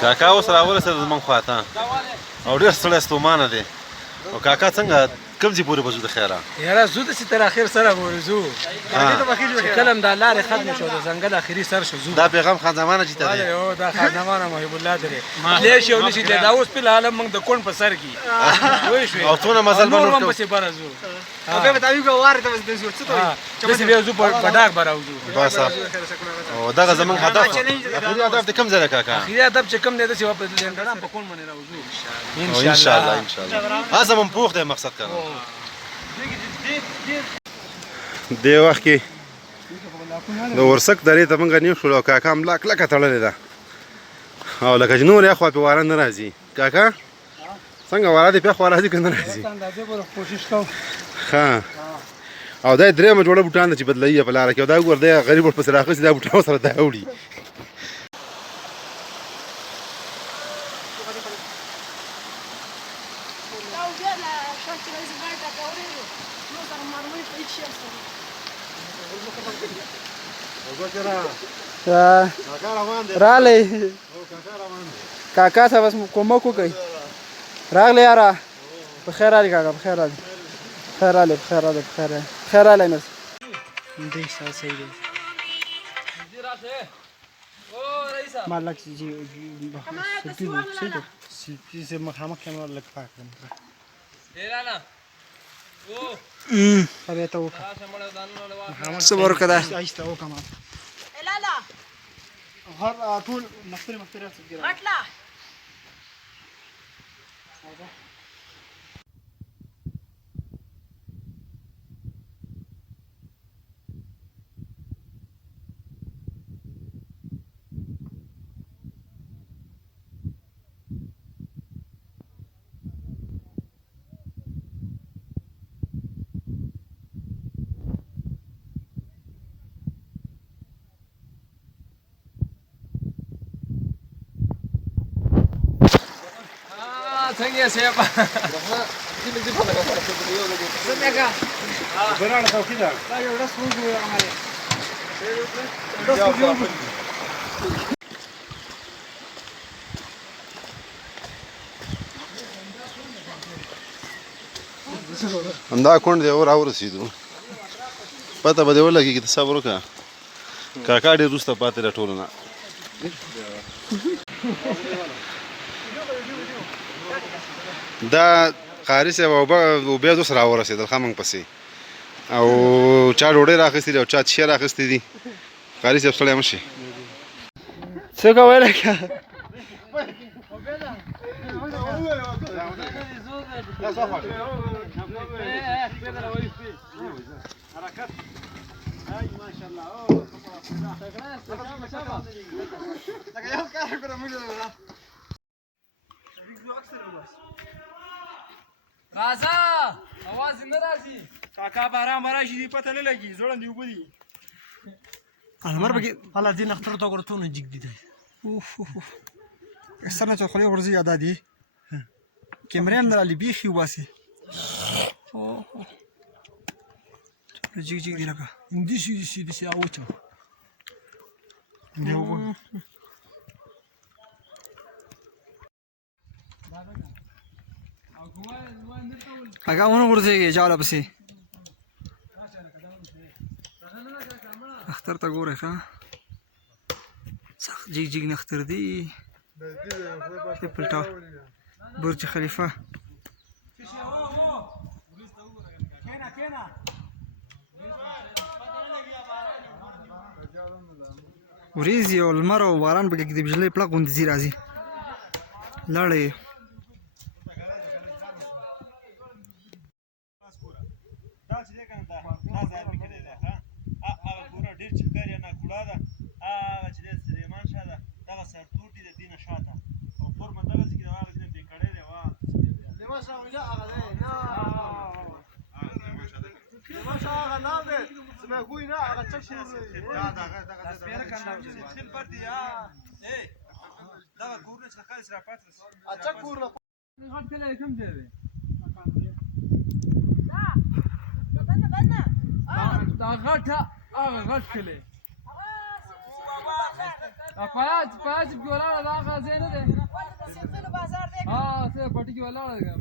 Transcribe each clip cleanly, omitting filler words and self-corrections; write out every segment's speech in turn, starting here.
کاکا اوس راورسېد زموږ خواته او ډېر ستړی ستومانه دی او کاکا څنګه کوم ځای پورې به ځو د خیره یاره ځو داسې تر اخر سره به ورځو چې کله هم دا لارې ختمې شو د ځنګل اخري سر شو ځو دا پیغام خان زمانه چې ته دی دا خان زمانه محب الله دی لیش یو نشي دی دا اوس فلحال موږ د کونډ په سر کې پوه شوې او څونه مزل به نور هم پسې بره ځو داسې بیا ځو په ډاک به راوځو بس او دغه زموږ هدف اخري هدف د کوم ځای دی کاکا اخري هدف چې کوم دی داسې واپس د لنډران په کونډ باندې راوځو انشاءالله هڅه مو پوخ دی مقصد کنه دې وخت کې د ورسک درې ته موږ نیو شولو او کاکا ملا کلکه تړلې ده او لکه چې نور یخوا پې واره نه راځي کاکا څنګه واره دې پېخوا راځي که نه راځي ښه او دا یې درېیمه جوړه بوټان ده چې بدلوي یې په لاره کې او دا وګوره دی غریب ورپسې راخیستي دا بوټان ورسره دا وړي راغلی کاکا ته بس کومک وکړئ راغلی یاره په خیر راغلی کاکا په خیر راغلی خیر راغلی په خیر راغلی په خیر راغلی خیر راغلی مرسي دی صحیح دی مالک جی سلپی دی صحیح دی سلپی سے مخامخ کیمرا لګ پاک کړم خبره ته وکړه صبر وکړه آیسته وکړه لالا هر ټول مختلف څه غټلا څنګه سیپا څنګه برانه توکیدا دا یو ډس وګورئ عمله همدا کونډ دی او راورسېدو پته به دې ولګېږي ته صبر وکړه کاکا ډېر وروسته پاتې له ټولو نه دا قاري صاحب او بیا اوس راورسېدل ښه موږ پسې او چا ډوډۍ راخیستې دي او چا شی راخیستې دي قاري صاحب ستړی مه شي څه کوی لکه راځه اواز نه راځي کاکا باران راشي دې پته نه لګي زوړندې اوبه دي المر بګي الله دې نختر ته ورتونه جګ دي اوف سره چې خو ورزي ادا دي کیمرې نه لري بيخي واسي او جګ جګ دي لکه اندي سي اوچو دیو هغه ونه ورځي جاله پسې اختر ته ګوره ښه سخت جګ جګ نختر دي پلټا برج خلیفه وریځې او لمر او باران به کې د بجلۍ پړق غوندې ځي راځي لاړې پاج کې ولاړه دا هغه ځای نه دی ها څه پټي کې ولاړه ده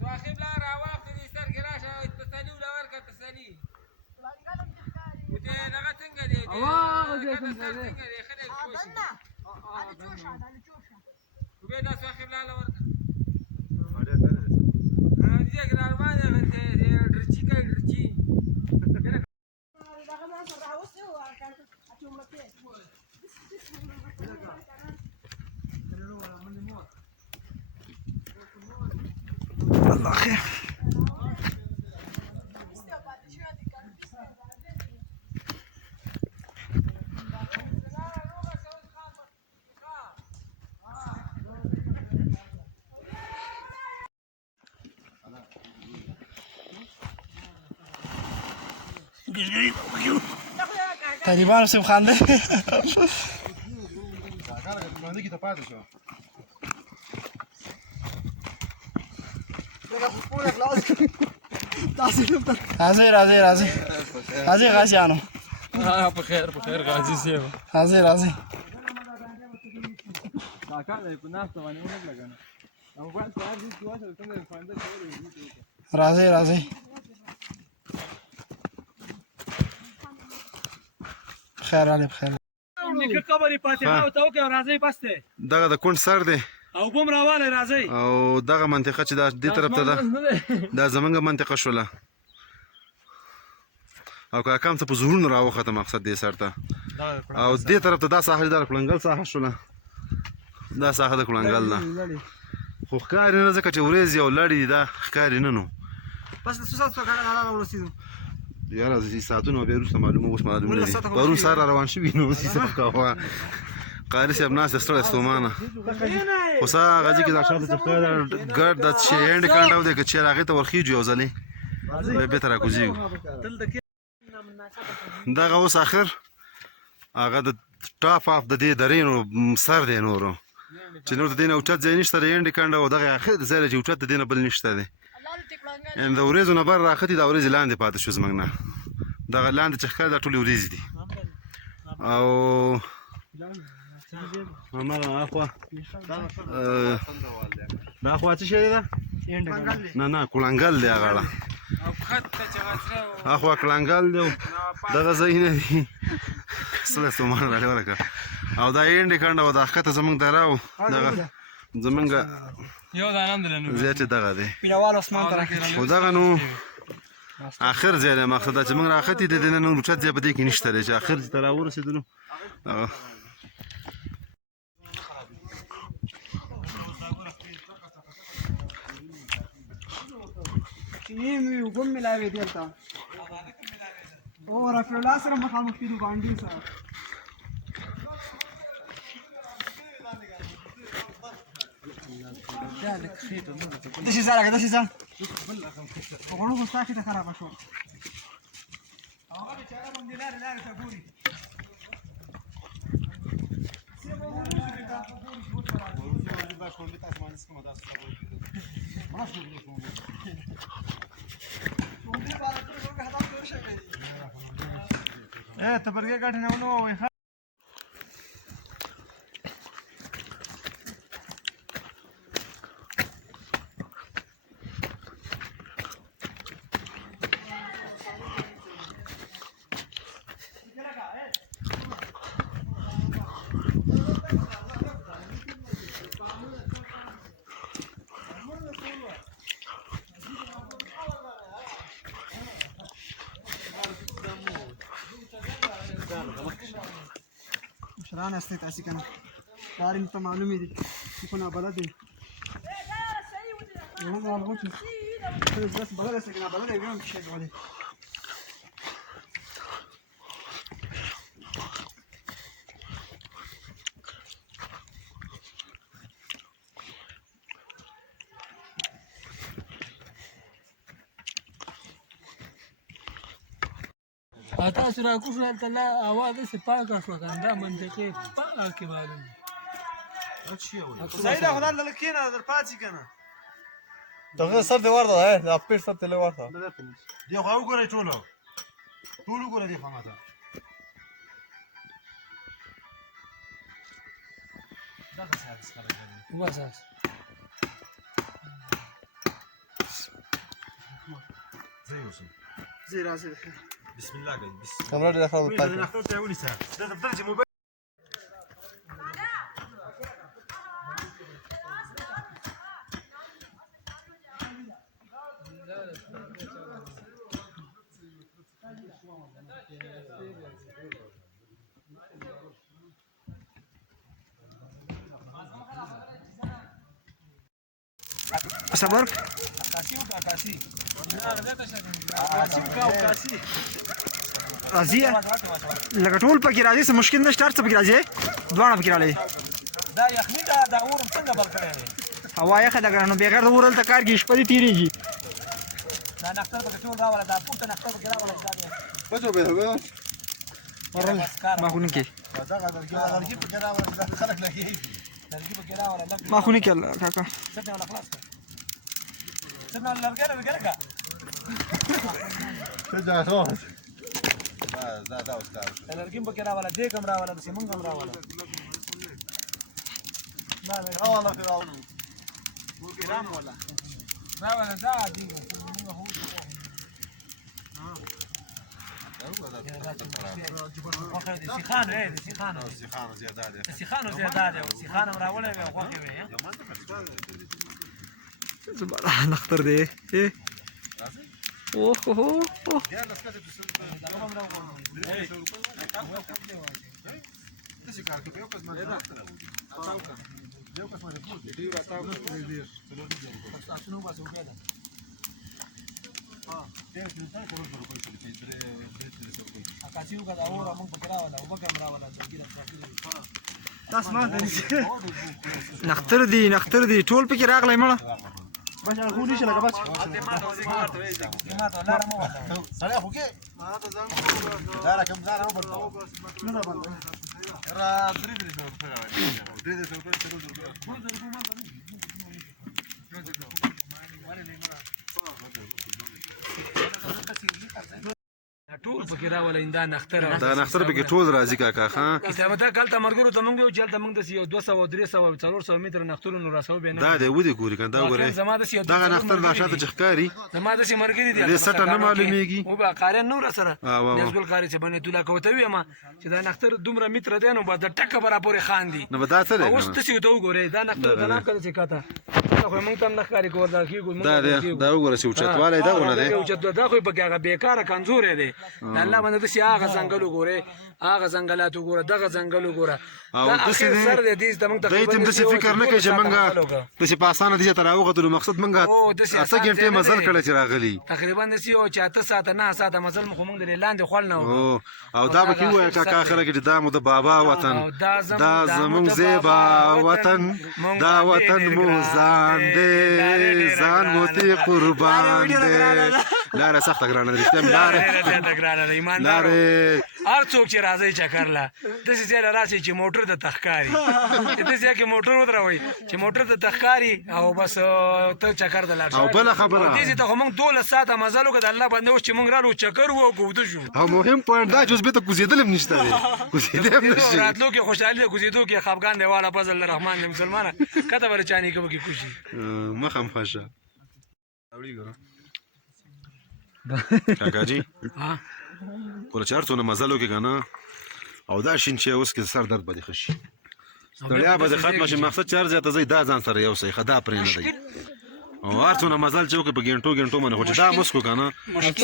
صاحب لا راوخت دې سترګې راشه تسلي ولا ورکه تسلي وته دغه څنګه دی اوه دې څنګه دی خلک خوشي وبې دا صاحب لا ورکه دې ګران باندې درچی کوي درچی الله خير طالبان سم خانده راځي غازیانو په خیر غازی سیو راځي کاکا دې په ناس ته باندې ونه لګنه او په سهار دې دوا سره څنګه فایده کوي راځي خیر علي بخیر نیکه قبرې فاتحه او توکل راځي بس ته دغه د کونډ سر دی او بم راواله راځي او دغه منطقه چې دا دې طرف ته ده دا زمونږ منطقه شوله او کاکام ته په زړونو راوخته مقصد دې سر ته او دې طرف ته دا ساحه د کلنګل ساحه شوله دا ساحه د کلنګل نه خو ښکاري نه ځکه چې ورېځې او لړې دا ښکاري نه نو بس څه سات څنګه نه ورسېدو یاره زه ساعتونه به وروسته معلومه اوس معلومه نه دي پرون سهار را روان شوي نو اوس یې څه کوه قاري صاحب ناست ستړی ستومانه خو سا غازي کې دا شاته چې ښکاري ګرد دا چې هینډ کانډ او دی که چېرې هغې ته ورخیږو یو ځلې بیا بېرته راکوزېږو دغه اوس اخر هغه د ټاپ اف د دې درې نو سر دی نورو چې نور د دې نه اوچت ځای نشته د هینډ کانډ او دغه اخر ځای دی چې اوچت د دې نه بل نشته دی د ورېځو نه بر راختي دا ورېځې لاندې پاتې شو زموږ نه دغه لاندې چې ښکاري دا ټولې ورېځې دي او هماغه اخوا دا اخوا څه شی دی دا نه کلنګل دی هغه اړه اخوا کلنګل دی دغه ځای نه دي سړی ستومانه راډې ورکړه او دا هینډې کانډ او دا ښکته زموږ دره او دغه زموږ یو دانم دلنو زیات دغه دی پیلوال اسمان ته راکړي خو دغه نو اخر ځای دی مقصد دا چې موږ راختي د دې نه نور اوچت ځای په دې کې نشته دی چې اخر ته راورسېدلو نیمې وګم ملاوي دی تا او رفیع الله سره مخامخ کېدو باندې سره دشي ځه غوړو خو ستا کښې خرابه شوه هغه بېچاره باندې لارې ته ګوري ته برګې ګټې نه ونه ووایې مشران هستید تاسې که نه لارې مې ته معلومې دي چې خو نابلد دی یو هم والغو چې داسې بلد هستې که نابلد یې ویم شی کولی تاسو راکوشو هلته لا هوا داسې پاکه شوه که نه دا منطقې پاکې معلوم دي صحیح ده خو دا دلته کښېنه در پاڅي که نه دغه سر دې ورته دی دا پېټ سر دې لږ ورته دی خو وګورئ ټولو ټول وګوره دې خوا ماته دغسې حدیث خلک لري بس بس زه یې اوسم زه راځي بسم الله کوي بسم کمره ډېره ښه الله د نختر ته یې ونیسه دا دفتر چې موبایل صبر کاسي او کاسي نه غلطه شګه کاسي او کاسي راځي لکه ټول پکې راځي څه مشکل نشته هر څه پکې راځي دواړه پکې راځي دا یخني دا اورم څنګه بل کړی دی هوا یخه ده ګرانو بغیر د اورل ته کار کې شپه دې تېرېږي دا نختر پکې ټول راوړه دا پورته نختر پکې راوړه دا دی بچو به هغه ورل ما خو نه کې دا لرګي په کې راوړل دا خلک لګي لرګي پکې راوړه ما خو نه کې کاکا څنګه ولا خلاص کړ څنګه لرګي لګا ته ځه خلاص دا اوسکار لرګي پکې راوړه دې کم راوړه د سیمنګ کم راوړه لا لا والله في راوړ ګرام ولا راوړه دا دې سیخان دی سیخان زیاده ده سیخانو زیاده دی سیخان هم راوړی وي او غوښې وي زبر نختر دی اوه اوه کاسیو کا دا اور موږ پکې راوړل او بګم راوړل د ګیره تاسو ما نختر دی ټول پکې راغلی مړه بس خو نشي لګا بس ما ته لاره مو وته سړی خو کې ما ته ځم دا رقم ځان مو بل نه دا بل را درې ټول پکې راولې دا نختر دا نختر پکې ټول راځي کاکا ها کتاب ته کالته مرګرو ته مونږ یو چلته مونږ د 200 300 400 متر نخترونو راسو به نه دا دی ودی ګوري کنه دا ګوري دا نختر دا شاته چخکاری زما د سي مرګري دي دې سټه نه معلومیږي او به قارن نور سره نسګل قاری چې باندې تولا کوته وي ما چې دا نختر دومره متر دی نو به د ټکه برابر خان دي نو دا څه دی اوس ته سی ته وګورې دا نختر د نام کړه چې کاته خو مونږ تم نخکاری کول دا کیږي دا وګوره چې اوچتواله دا ونه دی اوچت دا خو به هغه بیکاره کمزور دی الله باندې د هغه ځنګل وګوره هغه ځنګلات وګوره دغه ځنګل وګوره دا اخر سر دې د موږ تقریبا د فکر نه کوي چې موږ د سی په اسانه دي تر هغه د مقصد موږ اسه ګنټه مزل کړه چې راغلی تقریبا د سی او 4 ساعت نه ساعت مزل مخ موږ د لاندې خپل نه او دا به کیوه کاکا اخره کې دا مو د بابا وطن دا زمونږ زیبا وطن دا وطن مو ځان دې ځان مو ته قربان دې لاره سخته ګرانه دي تم لاره ګرانه ایماندار هر څوک چې راځي چکرلا د څه ځای راځي چې موټر د تخکاری د څه کې موټر ودروي چې موټر د تخکاری او بس ته چکر د لاړ او بل خبره دې ته موږ 12 ساعت مزل وکړ الله باندې چې موږ رالو چکر وو کوته شو او مهم پوینټ دا چې به ته کوزیدل نشته دی کوزیدل نشي راتلو کې خوشاله کوزیدو کې خفغان دی والا فضل الرحمن دی مسلمانه کته ور چانی کوي کې خوشي مخم فشه اوړي ګره کاکا جی ها کله چارته مزلو کې کنه او دا شین چې اوس کې سر درد بده خشي ستړیا به ختم شي مقصد چار زیاته زی دا ځان سره یو سي خدا پرې نه دی او ارڅونه مزل چې په ګنټو باندې خو دا مسکو کنه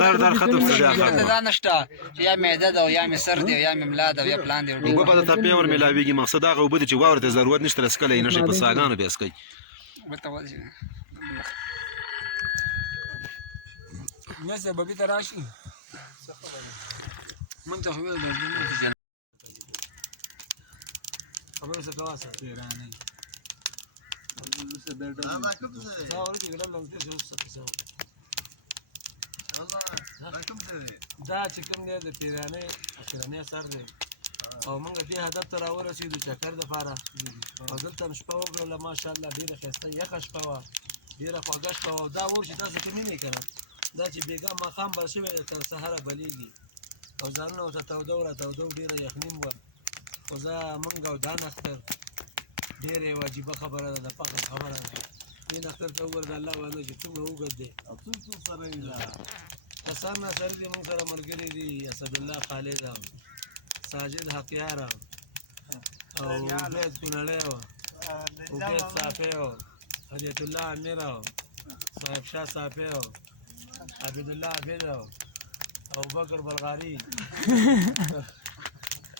سر درد ختم سره اخر دا نشته چې یا معده ده او یا می سر دی یا می ملا ده یا پلان دی او په ته پیور ملاویږي مقصد هغه وبد چې واورته ضرورت نشته رسکلې نشي په ساګانو به اسکي متوازی نه سبب ته راشي من ته هو د خبر څه کوا څه تیرانه دا چې کوم دی د پیرانه اخرانه سر دی او موږ دې هدف ته راورسېدو چکر دپاره او دلته شپه وکړله ماشاءالله ډېره ښایسته یخه شپه وه ډېره خوږه شپه وه او دا اور چې تاسو کوم نه که نه دا چې بېګا ماښام بل شوی دی تر سهاره بلیږي او ځانونه ورته توده وه راتوده ډېره یخني م وه خو زه مونږ او دا نختر ډېره یوه عجیبه خبره ده د فخر خبره ده دې نختر ته وګوره د الله بنده چې څومره اوږد دی کسان ناصري دي مونږ سره ملګري دي اسدالله خالد ساجد حقیار او عبید کونړی و عبید صافی و هدیت الله امیر و صاحب شاه صافی و عبدالله عبید و ابوبکر بلغاري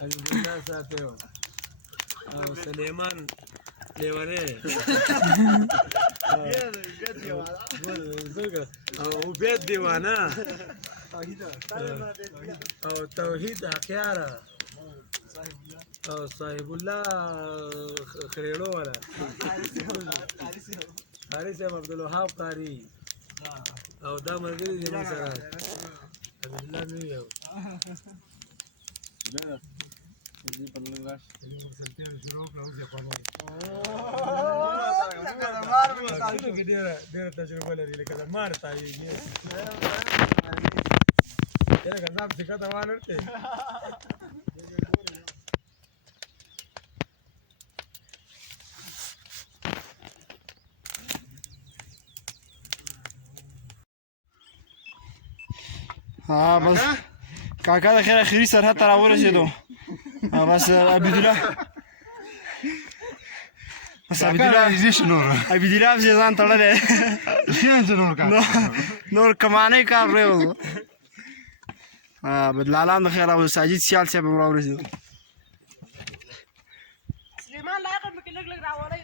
حبیب الله صافی و او سلیمان لیونی او عبید دیوانه او توحید حقیار او صاحب الله خریړو والا حارث عبدالوهاب قاری او دا ملګري دي موږ سره عبدالله مې یو ډېره تجربه لري لکه د مار تاویږي لکه ځاب چې کته وانهړته ها بس کاکا د خیر اخري سرحد ته راورسېدو بس عبیدالله بس عبیدالله پسې ځان تړلی نور کمانۍ کار پرېوځو بدلالان د خیر او ساجد سیال صاحب هم راورسېدو سلیمان لایق مې کې لږ لږ راوړی